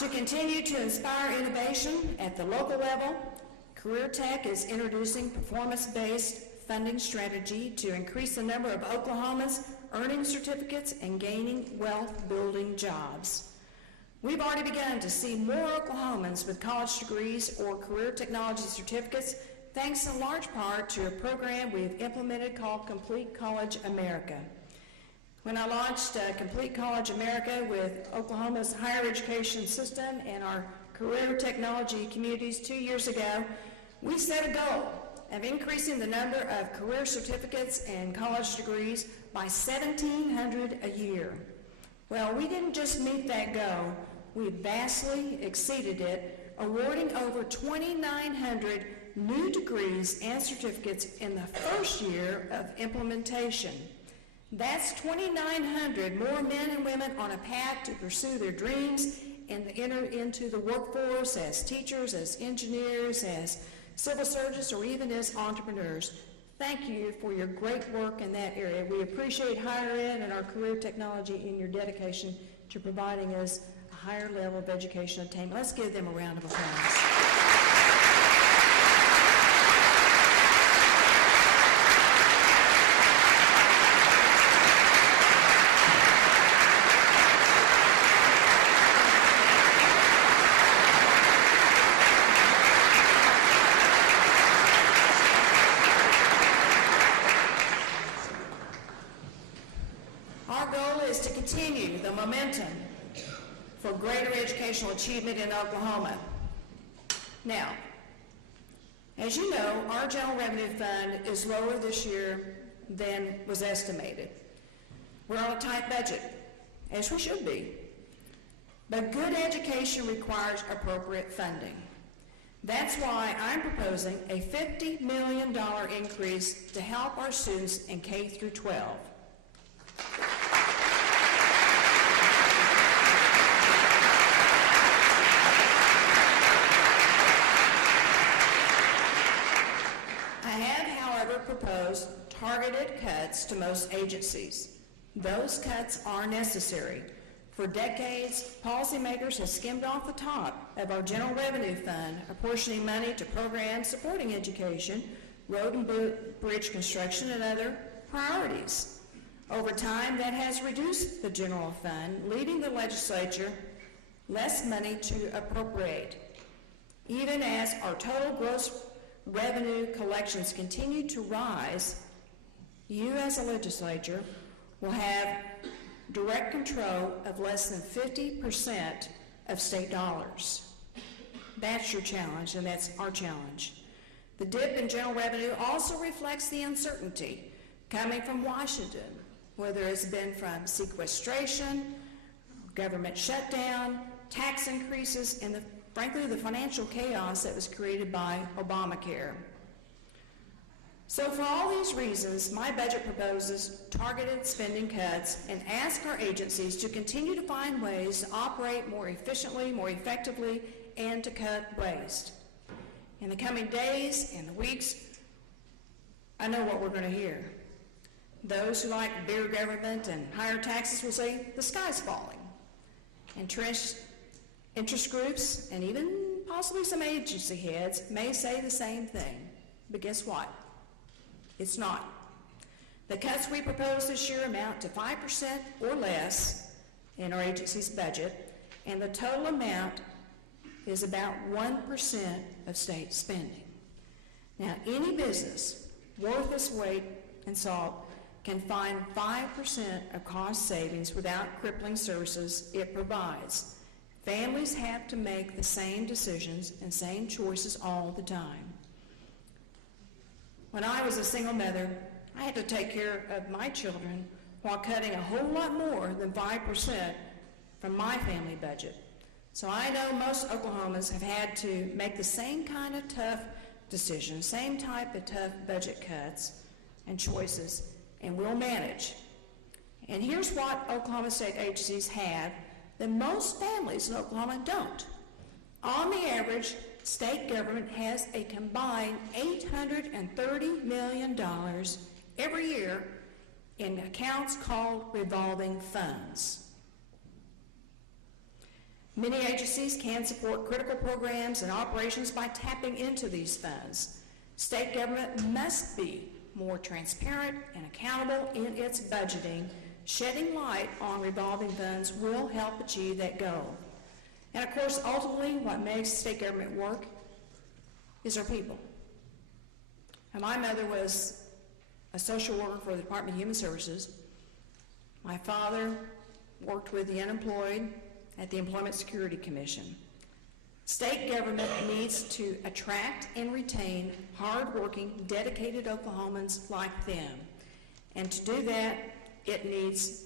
To continue to inspire innovation at the local level, Career Tech is introducing performance-based funding strategy to increase the number of Oklahomans earning certificates and gaining wealth-building jobs. We've already begun to see more Oklahomans with college degrees or career technology certificates, thanks in large part to a program we've implemented called Complete College America. When I launched Complete College America with Oklahoma's higher education system and our career technology communities 2 years ago, we set a goal of increasing the number of career certificates and college degrees by 1,700 a year. Well, we didn't just meet that goal, we vastly exceeded it, awarding over 2,900 new degrees and certificates in the first year of implementation. That's 2,900 more men and women on a path to pursue their dreams and to enter into the workforce as teachers, as engineers, as civil surgeons, or even as entrepreneurs. Thank you for your great work in that area. We appreciate higher ed and our career technology in your dedication to providing us a higher level of education attainment. Let's give them a round of applause. Continue the momentum for greater educational achievement in Oklahoma. Now, as you know, our general revenue fund is lower this year than was estimated. We're on a tight budget, as we should be. But good education requires appropriate funding. That's why I'm proposing a $50 million increase to help our students in K through 12. Proposed targeted cuts to most agencies. Those cuts are necessary. For decades, policymakers have skimmed off the top of our general revenue fund, apportioning money to programs supporting education, road and bridge construction, and other priorities. Over time, that has reduced the general fund, leaving the legislature less money to appropriate. Even as our total gross revenue collections continue to rise, you as a legislature will have direct control of less than 50% of state dollars. That's your challenge, and that's our challenge. The dip in general revenue also reflects the uncertainty coming from Washington, whether it's been from sequestration, government shutdown, tax increases, and frankly, the financial chaos that was created by Obamacare. So for all these reasons, my budget proposes targeted spending cuts and asks our agencies to continue to find ways to operate more efficiently, more effectively, and to cut waste. In the coming days and weeks, I know what we're going to hear. Those who like bigger government and higher taxes will say the sky's falling. Entrenched interest groups and even possibly some agency heads may say the same thing. But guess what? It's not. The cuts we propose this year amount to 5% or less in our agency's budget, and the total amount is about 1% of state spending. Now, any business worth its weight in salt can find 5% of cost savings without crippling services it provides. Families have to make the same decisions and same choices all the time. When I was a single mother, I had to take care of my children while cutting a whole lot more than 5% from my family budget. So I know most Oklahomans have had to make the same kind of tough decisions, same type of tough budget cuts and choices, and we'll manage. And here's what Oklahoma state agencies have that most families in Oklahoma don't. On the average, state government has a combined $830 million every year in accounts called revolving funds. Many agencies can support critical programs and operations by tapping into these funds. State government must be more transparent and accountable in its budgeting. Shedding light on revolving funds will help achieve that goal. And of course, ultimately, what makes state government work is our people. And my mother was a social worker for the Department of Human Services. My father worked with the unemployed at the Employment Security Commission. State government needs to attract and retain hardworking, dedicated Oklahomans like them. And to do that, it needs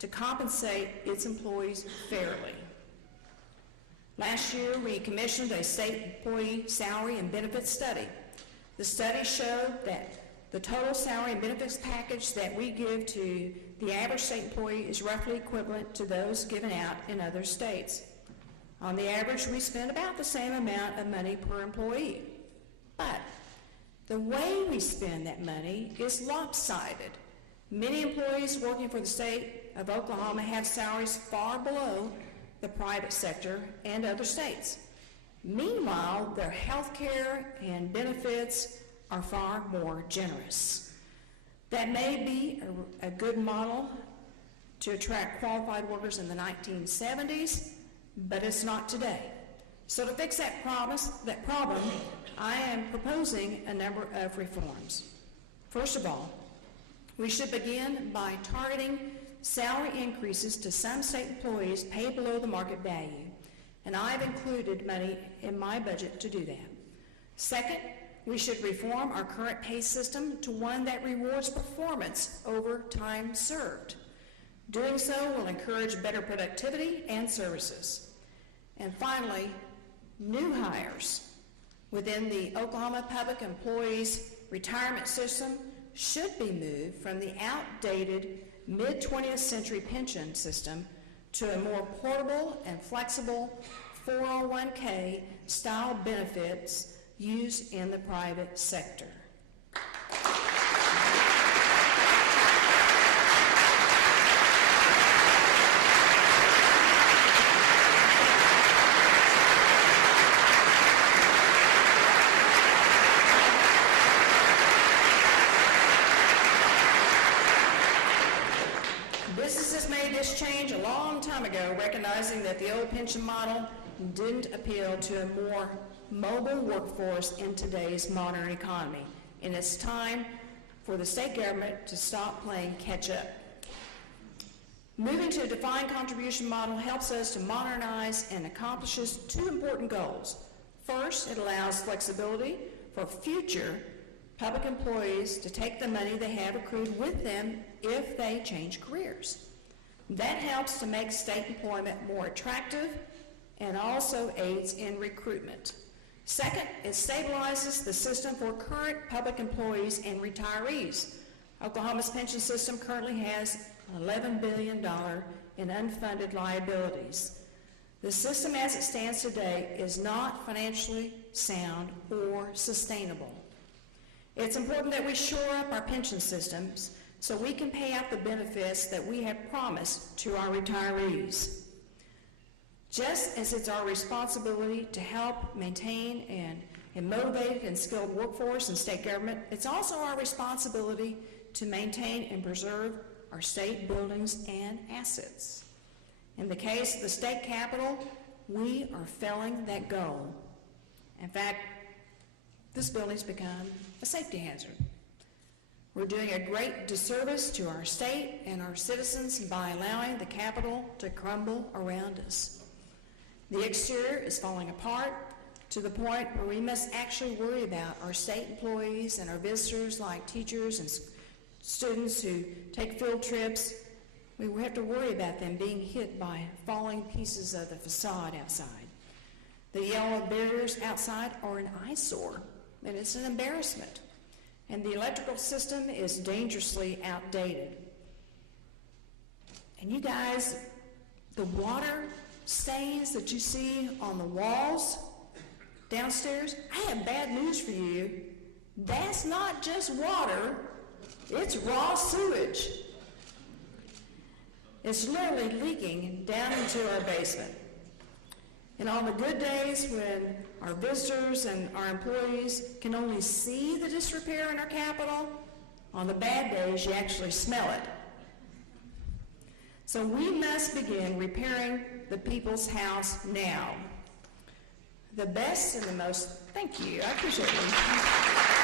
to compensate its employees fairly. Last year, we commissioned a state employee salary and benefits study. The study showed that the total salary and benefits package that we give to the average state employee is roughly equivalent to those given out in other states. On the average, we spend about the same amount of money per employee. But the way we spend that money is lopsided. Many employees working for the state of Oklahoma have salaries far below the private sector and other states. Meanwhile, their health care and benefits are far more generous. That may be a good model to attract qualified workers in the 1970s, but it's not today. So to fix that problem, I am proposing a number of reforms. First of all, we should begin by targeting salary increases to some state employees paid below the market value, and I've included money in my budget to do that. Second, we should reform our current pay system to one that rewards performance over time served. Doing so will encourage better productivity and services. And finally, new hires within the Oklahoma Public Employees Retirement System should be moved from the outdated mid-20th century pension system to a more portable and flexible 401k style benefits used in the private sector. Businesses made this change a long time ago, recognizing that the old pension model didn't appeal to a more mobile workforce in today's modern economy. And it's time for the state government to stop playing catch-up. Moving to a defined contribution model helps us to modernize and accomplishes two important goals. First, it allows flexibility for future public employees to take the money they have accrued with them if they change careers. That helps to make state employment more attractive and also aids in recruitment. Second, it stabilizes the system for current public employees and retirees. Oklahoma's pension system currently has $11 billion in unfunded liabilities. The system as it stands today is not financially sound or sustainable. It's important that we shore up our pension systems so we can pay out the benefits that we have promised to our retirees. Just as it's our responsibility to help maintain a motivated and skilled workforce in state government, it's also our responsibility to maintain and preserve our state buildings and assets. In the case of the state capitol, we are failing that goal. In fact, this building's become a safety hazard. We're doing a great disservice to our state and our citizens by allowing the Capitol to crumble around us. The exterior is falling apart to the point where we must actually worry about our state employees and our visitors like teachers and students who take field trips. We have to worry about them being hit by falling pieces of the facade outside. The yellow barriers outside are an eyesore, and it's an embarrassment. And the electrical system is dangerously outdated. And you guys, the water stains that you see on the walls downstairs, I have bad news for you. That's not just water, it's raw sewage. It's literally leaking down into our basement. And on the good days when our visitors and our employees can only see the disrepair in our Capitol, on the bad days you actually smell it. So we must begin repairing the people's house now. The best and the most, thank you, I appreciate you.